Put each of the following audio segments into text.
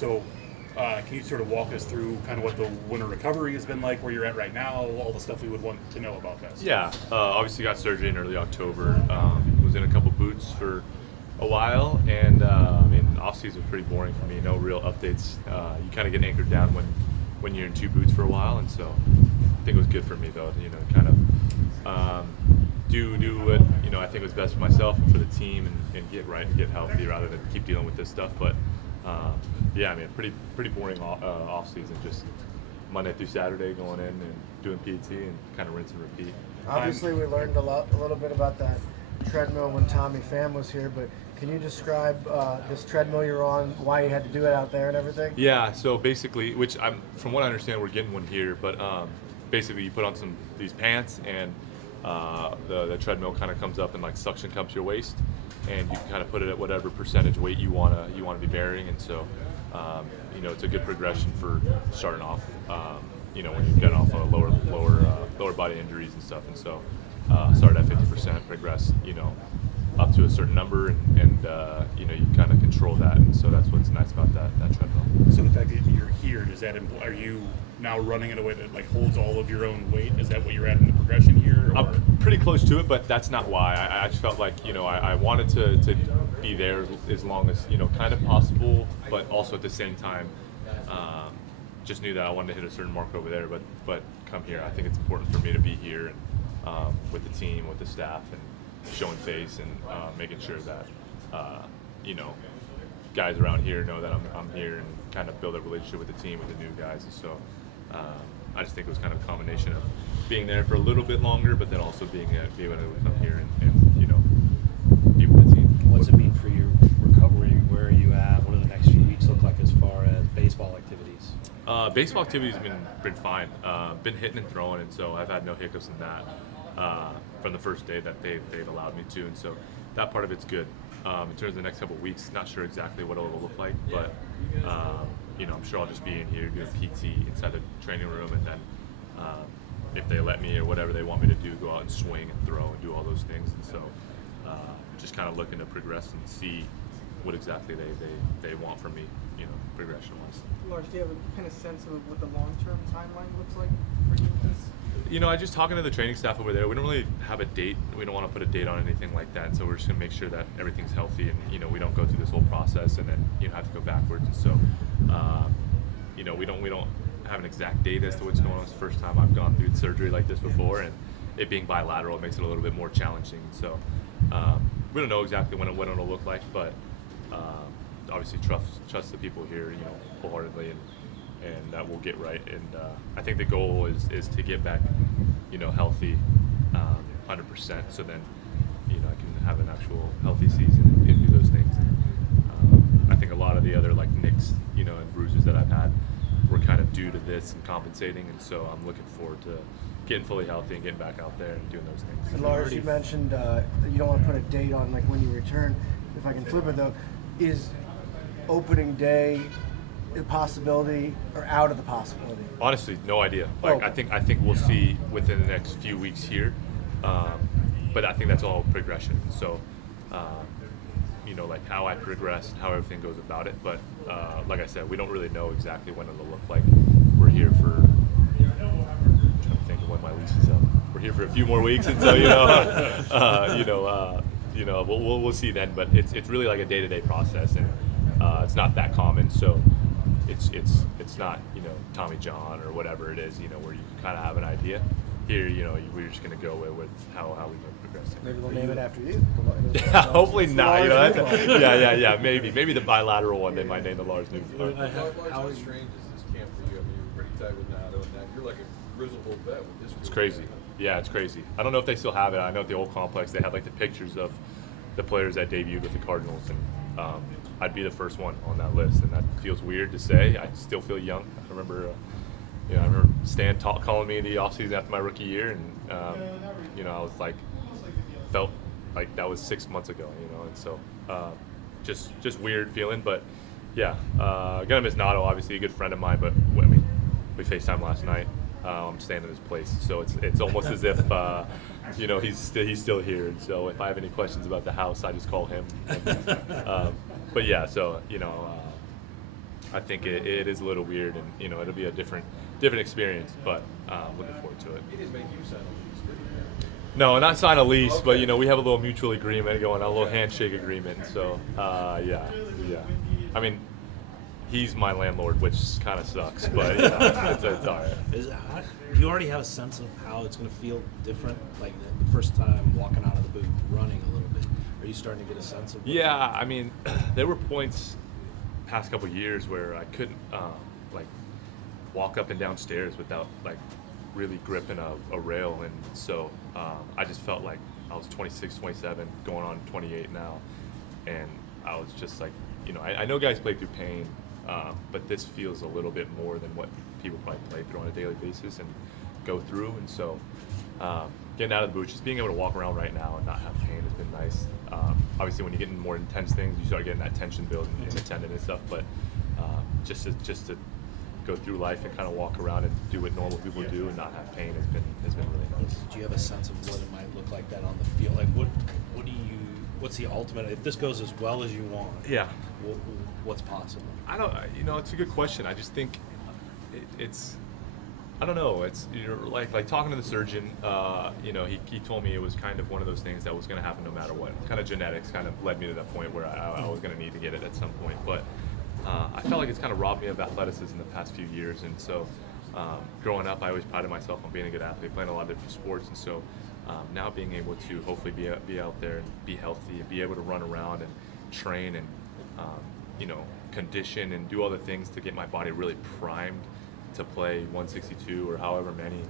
So can you sort of walk us through kind of what the winter recovery has been like, where you're at right now, all the stuff we would want to know about this? Yeah, obviously got surgery in early October. Was in a couple boots for a while, and I mean, off-season was pretty boring for me. No real updates. You kind of get anchored down when you're in 2 boots for a while, and so I think it was good for me though. Kind of do what I think was best for myself and for the team, and get right and get healthy rather than keep dealing with this stuff. But yeah, I mean, pretty boring off season. Just Monday through Saturday going in and doing PT and kind of rinse and repeat. Obviously, we learned a little bit about that treadmill when Tommy Pham was here, but can you describe this treadmill you're on, why you had to do it out there and everything? Yeah, so basically, from what I understand, we're getting one here, but basically you put on these pants, and the treadmill kind of comes up and like suction cups your waist, and you can kind of put it at whatever percentage weight you want to be bearing, and so it's a good progression for starting off. When you get off of lower body injuries and stuff, and so start at 50%, progress up to a certain number, and you kind of control that, and so that's what's nice about that treadmill. So the fact that you're here, does that are you now running in a way that like holds all of your own weight? Is that what you're at in the progression here? Or? I'm pretty close to it, but that's not why. I just felt like I wanted to be there as long as kind of possible, but also at the same time just knew that I wanted to hit a certain mark over there, but come here. I think it's important for me to be here and with the team, with the staff, and showing face, and making sure that guys around here know that I'm here, and kind of build a relationship with the team, with the new guys. And so I just think it was kind of a combination of being there for a little bit longer, but then also being able to come here and be with the team. What's it mean for your recovery? Where are you at? What do the next few weeks look like as far as baseball activities? Baseball activities have been fine. Been hitting and throwing, and so I've had no hiccups in that from the first day that they've allowed me to, and so that part of it's good. In terms of the next couple of weeks, not sure exactly what it will look like, but I'm sure I'll just be in here doing PT inside the training room, and then if they let me or whatever they want me to do, go out and swing and throw and do all those things. And so just kind of looking to progress and see what exactly they want from me, progression-wise. Lars, do you have a kind of sense of what the long-term timeline looks like for you with this? I just talking to the training staff over there, we don't really have a date. We don't want to put a date on anything like that. So we're just going to make sure that everything's healthy, and we don't go through this whole process and then have to go backwards. And so we don't have an exact date as to what's going on. It's the first time I've gone through surgery like this before, and it being bilateral, it makes it a little bit more challenging. So we don't know exactly when it'll look like, but obviously trust the people here, wholeheartedly, and that we'll get right. And I think the goal is to get back, healthy, 100%. So then, I can have an actual healthy season and do those things. I think a lot of the other like nicks, and bruises that I've had were kind of due to this and compensating. And so I'm looking forward to getting fully healthy and getting back out there and doing those things. And Lars, you mentioned that you don't want to put a date on like when you return. If I can flip it though, is opening day a possibility or out of the possibility? Honestly, no idea. Like I think we'll see within the next few weeks here, but I think that's all progression. So, like how I progress, how everything goes about it. But like I said, we don't really know exactly when it'll look like. We're here for. I'm trying to think of when my lease is up. We're here for a few more weeks, and so we'll see then. But it's really like a day-to-day process, and it's not that common. So. It's not Tommy John or whatever it is where you kind of have an idea. Here we're just gonna go with how we go progressing. Maybe they'll name it after you. Yeah, hopefully not. Yeah. Maybe the bilateral one they might name the Lars Nootbar. How strange is this camp for you? I mean, you're pretty tight with Nato, and that you're like a grizzled old vet with this. It's crazy. Yeah, it's crazy. I don't know if they still have it. I know at the old complex they had like the pictures of the players that debuted with the Cardinals, and I'd be the first one on that list, and that feels weird to say. I still feel young. I remember, Stan calling me in the offseason after my rookie year, and I was like, felt like that was 6 months ago, and so just weird feeling. But yeah, gonna miss Nato, obviously a good friend of mine, but we FaceTime last night. I'm staying in his place, so it's almost as if he's still here. And so if I have any questions about the house, I just call him. But yeah, so I think it is a little weird, and it'll be a different experience. But looking forward to it. He didn't make you sign a lease, did he? No, not sign a lease, but Okay. we have a little mutual agreement going on, a little handshake agreement. So yeah. I mean, he's my landlord, which kind of sucks, but it's all right. Do you already have a sense of how it's going to feel different? Like the first time walking out of the booth, running a little bit. Are you starting to get a sense of? Yeah, I mean, there were points past couple years where I couldn't like walk up and down stairs without like really gripping a rail, and so I just felt like I was 26, 27, going on 28 now, and I was just like, I know guys play through pain, but this feels a little bit more than what people probably play through on a daily basis and go through, and so getting out of the booth, just being able to walk around right now and not have pain has been nice. Obviously, when you get into more intense things, you start getting that tension building in the tendon and stuff, but just to go through life and kind of walk around and do what normal people do and not have pain has been really nice. Do you have a sense of what it might look like then on the field? Like what's the ultimate? If this goes as well as you want, Yeah. What's possible? I don't. It's a good question. I just think it's. I don't know. It's like talking to the surgeon. He told me it was kind of one of those things that was going to happen no matter what. Kind of genetics kind of led me to that point where I was going to need to get it at some point. But I felt like it's kind of robbed me of athleticism the past few years. And so growing up, I always prided myself on being a good athlete, playing a lot of different sports. And so now being able to hopefully be out there and be healthy and be able to run around and train and condition and do all the things to get my body really primed to play 162 or however many.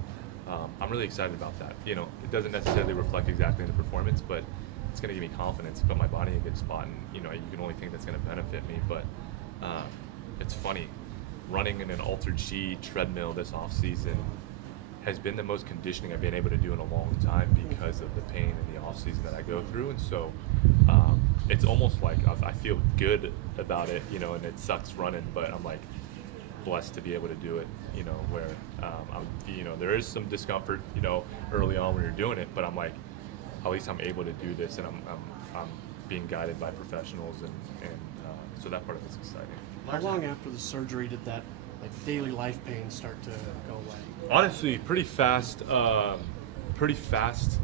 I'm really excited about that. It doesn't necessarily reflect exactly in the performance, but it's going to give me confidence, put my body in a good spot, and you can only think that's going to benefit me. But it's funny, running in an altered G treadmill this off season has been the most conditioning I've been able to do in a long time because of the pain in the off season that I go through, and so it's almost like I feel good about it, and it sucks running, but I'm like blessed to be able to do it, where there is some discomfort, early on when you're doing it, but I'm like, at least I'm able to do this, and I'm being guided by professionals, and so that part of it's exciting. How long after the surgery did that daily life pain start to go away? Honestly, pretty fast,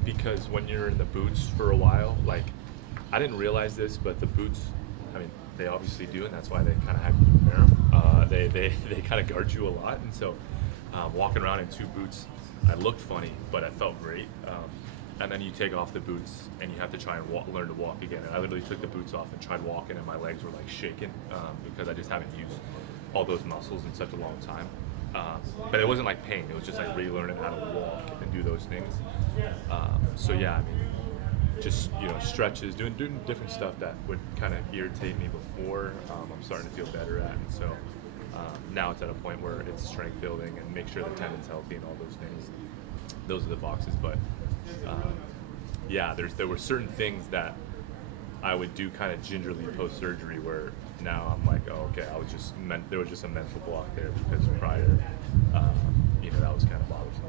because when you're in the boots for a while, I didn't realize this, but the boots, I mean, they obviously do, and that's why they kind of have you wear them. They kind of guard you a lot, and so walking around in two boots, I looked funny, but I felt great. And then you take off the boots, and you have to try and learn to walk again. And I literally took the boots off and tried walking, and my legs were shaking because I just haven't used all those muscles in such a long time. But it wasn't like pain; it was just relearning how to walk and do those things. So yeah, I mean, just stretches, doing different stuff that would kind of irritate me before. I'm starting to feel better at, and so now it's at a point where it's strength building and make sure the tendon's healthy and all those things. Those are the boxes, but yeah, there were certain things that I would do kind of gingerly post surgery where now I'm like, oh, okay, there was just a mental block there because prior, that was kind of bothersome.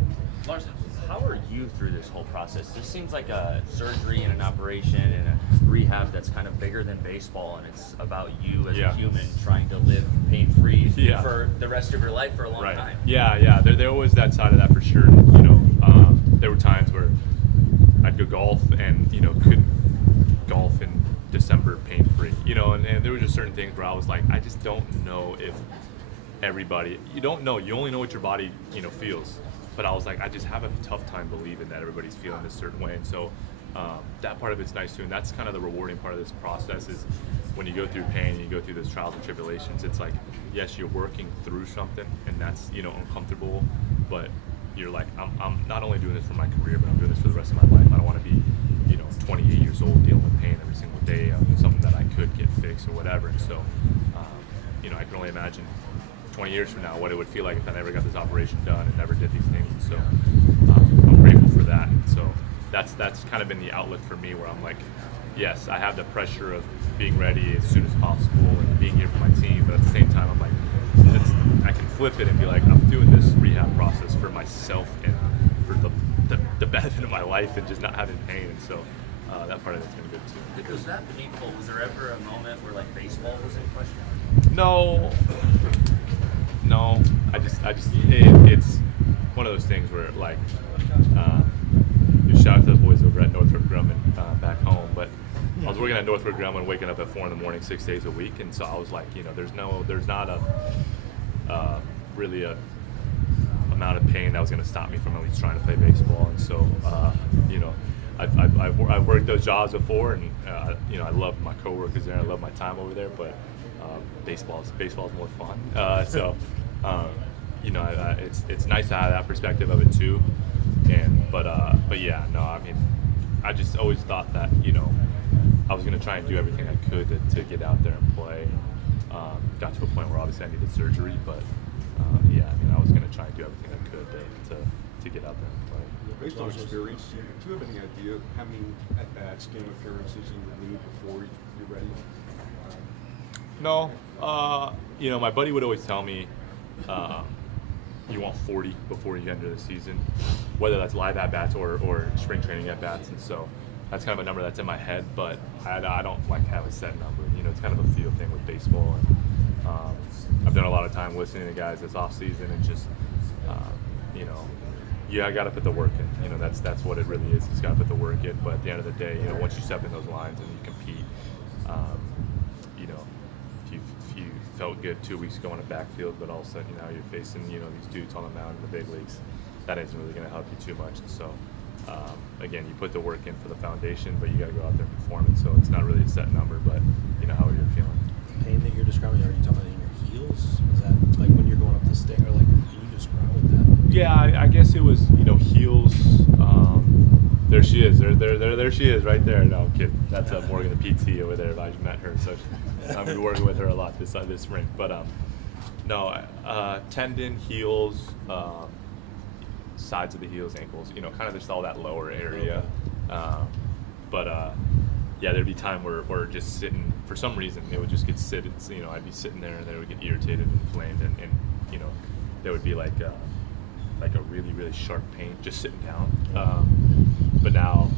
Lars, how are you through this whole process? This seems like a surgery and an operation and a rehab that's kind of bigger than baseball, and it's about you as a human trying to live pain-free for the rest of your life for a long time. Yeah. There was that side of that for sure. There were times where I'd go golf and couldn't golf in December pain-free. And there were just certain things where I was like, I just don't know if everybody. You don't know. You only know what your body feels. But I was like, I just have a tough time believing that everybody's feeling this certain way. And so that part of it's nice too. And that's kind of the rewarding part of this process is when you go through pain and you go through those trials and tribulations, it's like, yes, you're working through something and that's, uncomfortable, but you're like, I'm not only doing this for my career, but I'm doing this for the rest of my life. I don't want to be, 28 years old dealing with pain every single day of something that I could get fixed or whatever. And so, I can only imagine 20 years from now what it would feel like if I never got this operation done and never did these things. And so I'm grateful for that. And so that's kind of been the outlook for me where I'm like, yes, I have the pressure of being ready as soon as possible and being here for my team, but at the same time I'm like, I can flip it and be like, I'm doing this rehab process for myself and for the benefit of my life and just not having pain. And so that part of it's been good too. Was that painful? Was there ever a moment where like baseball was in question? No. It's one of those things where like, shout out to the boys over at Northrop Grumman back home, but I was working at Northrop Grumman, waking up at 4 a.m, 6 days a week, and so I was like, there's not a really a amount of pain that was going to stop me from at least trying to play baseball, and so I've worked those jobs before, and I love my coworkers there, I love my time over there, but baseball's more fun. It's nice to have that perspective of it too, but yeah, no, I mean, I just always thought that I was going to try and do everything I could to get out there and play. Got to a point where obviously I needed surgery, but yeah, I mean, I was going to try and do everything I could to get out there and play. Based on experience, do you have any idea how many at-bats, game appearances you would need before you're ready? No, my buddy would always tell me, you want 40 before you enter the season, whether that's live at-bats or spring training at-bats, and so that's kind of a number that's in my head, but I don't like have a set number. It's kind of a feel thing with baseball, and I've done a lot of time listening to guys this off season, and just I got to put the work in. That's what it really is. You just got to put the work in. But at the end of the day, once you step in those lines and you compete, if you felt good 2 weeks ago in a backfield, but all of a sudden now you're facing these dudes on the mound in the big leagues, that isn't really going to help you too much. And so again, you put the work in for the foundation, but you got to go out there and perform it. So it's not really a set number, but how you're feeling. Pain that you're describing, are you talking about in your heels? Is that like when you're going up the stinger? Like, can you describe that? Yeah, I guess it was heels. There she is. There she is right there. No, I'm kidding. That's Morgan, the PT over there. I met her, so I'm gonna be working with her a lot this spring. But no, tendon, heels, sides of the heels, ankles. Kind of just all that lower area. Yeah, there'd be time where just sitting, for some reason, it would just get sitting. I'd be sitting there and then it would get irritated and inflamed, and there would be like a really, really sharp pain just sitting down. But now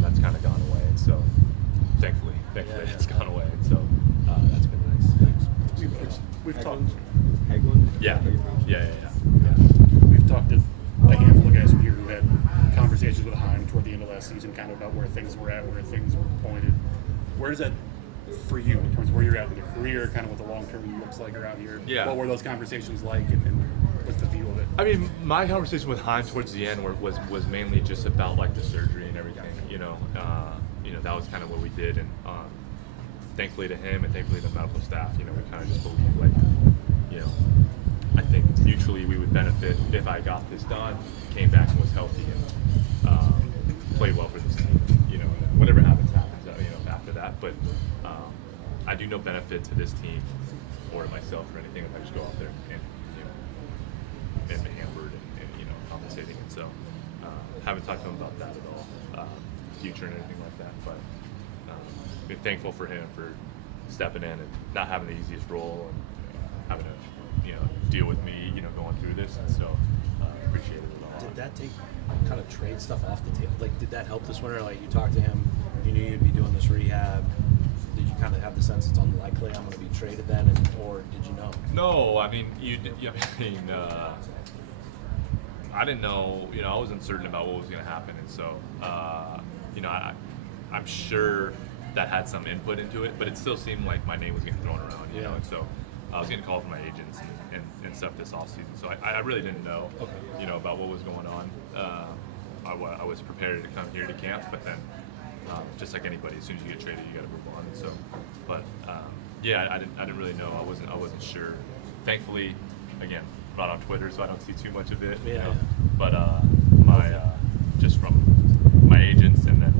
that's kind of gone away, and so thankfully it's gone away, and so that's been nice. We've talked. Hagelin? Yeah. We've talked to a handful of guys from here who had conversations with Heim toward the end of last season, kind of about where things were at, where things were pointed. Where is that for you in terms of where you're at in your career, kind of what the long term looks like around here? Yeah. What were those conversations like, and what's the feel of it? I mean, my conversation with Heim towards the end was mainly just about like the surgery and everything. That was kind of what we did, and thankfully to him and thankfully to the medical staff, we kind of just believed like, I think mutually we would benefit if I got this done, came back and was healthy, and played well for this team. Whatever happens, after that. But I do no benefit to this team or to myself or anything if I just go out there and be hampered and compensating. And so haven't talked to him about that at all, future and anything like that. But been thankful for him for stepping in and not having the easiest role and having to deal with me going through this, and so appreciate it a lot. Did that take kind of trade stuff off the table? Like, did that help this winter? Like, you talked to him, you knew you'd be doing this rehab. Did you kind of have the sense it's unlikely I'm going to be traded then, or did you know? No, I mean, I didn't know. I was uncertain about what was going to happen, and so I'm sure that had some input into it, but it still seemed like my name was getting thrown around, and so I was getting called from my agents and stuff this offseason, so I really didn't know, about what was going on. I was prepared to come here to camp, but then just like anybody, as soon as you get traded, you got to move on. And so, but yeah, I didn't really know. I wasn't sure. Thankfully, again, not on Twitter, so I don't see too much of it. But my just from my agents, and then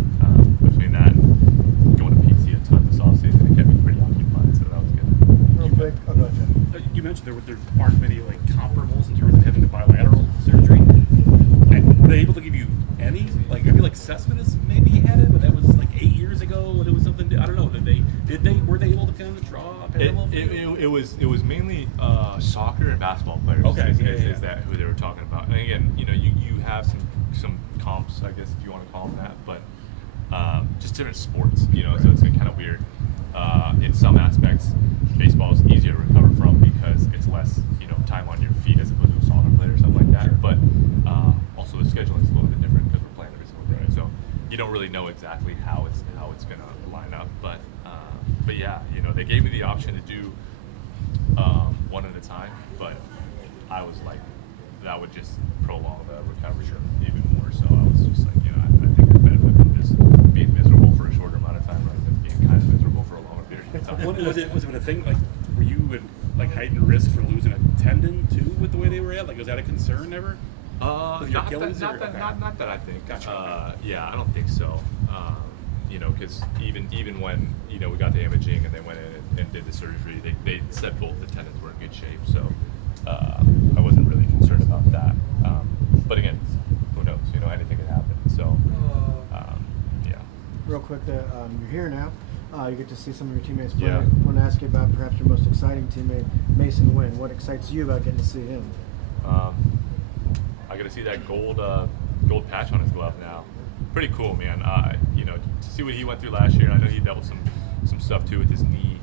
between that and going to PT a ton this offseason, it kept me pretty occupied, so that was good. Real quick, go ahead, Jeff. You mentioned there aren't many like comparables in terms of having the bilateral surgery. Were they able to give you any? Like, I feel like Cespedes maybe had it, but that was like 8 years ago, and it was something. I don't know. Were they able to kind of draw a parallel? It was mainly soccer and basketball players. Okay, is that who they were talking about? And again, you have some comps, I guess, if you want to call them that, but just different sports, so it's kind of weird. In some aspects, baseball is easier to recover from because it's less, time on your feet as opposed to a soccer player or something like that. But also the scheduling is a little bit different because we're playing every single day, so you don't really know exactly how it's going to line up. But yeah, they gave me the option to do one at a time, but I was like, that would just prolong the recovery even more. So I was just like, I think the benefit from just being miserable for a shorter amount of time rather than being kind of miserable for a longer period of time. Was it a thing, like, were you at like heightened risk for losing a tendon too with the way they were at? Like, was that a concern ever? With your Not Achilles that, or- okay. not that I think. Gotcha. Yeah, I don't think so. Because even when we got the imaging and they went in and did the surgery, they said both the tendons were in good shape. So I wasn't really concerned about that. But again, who knows? Anything could happen. So yeah. Real quick, you're here now. You get to see some of your teammates play. Yeah. I want to ask you about perhaps your most exciting teammate, Mason Wynn. What excites you about getting to see him? I got to see that gold patch on his glove now. Pretty cool, man. To see what he went through last year. I know he dealt with some stuff too with his knee,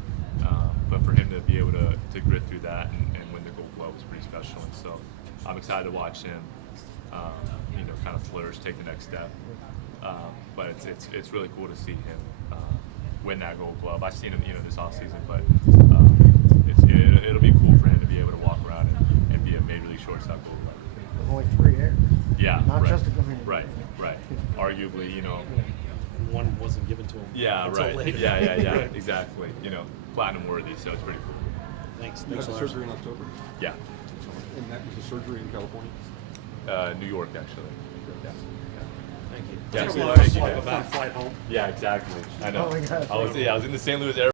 but for him to be able to grit through that and win the gold glove was pretty special. And so I'm excited to watch him, kind of flourish, take the next step. But it's really cool to see him win that gold glove. I've seen him, this offseason, but it'll be cool for him to be able to walk around and be a major league shortstop gold glove. Only 3 here. Yeah, Not right. just Right. Arguably, One wasn't given to him. Yeah, until right. later. Yeah, exactly. Platinum worthy, so it's pretty cool. Thanks. You had Thanks, the Lars. surgery in October, Yeah. and that was a surgery in California. New York, actually. Yeah. Thank you. Yeah, Took a so lot of thank you, flight, man. fun flight home. Yeah, exactly. I know. Oh my gosh. I was in the St. Louis area.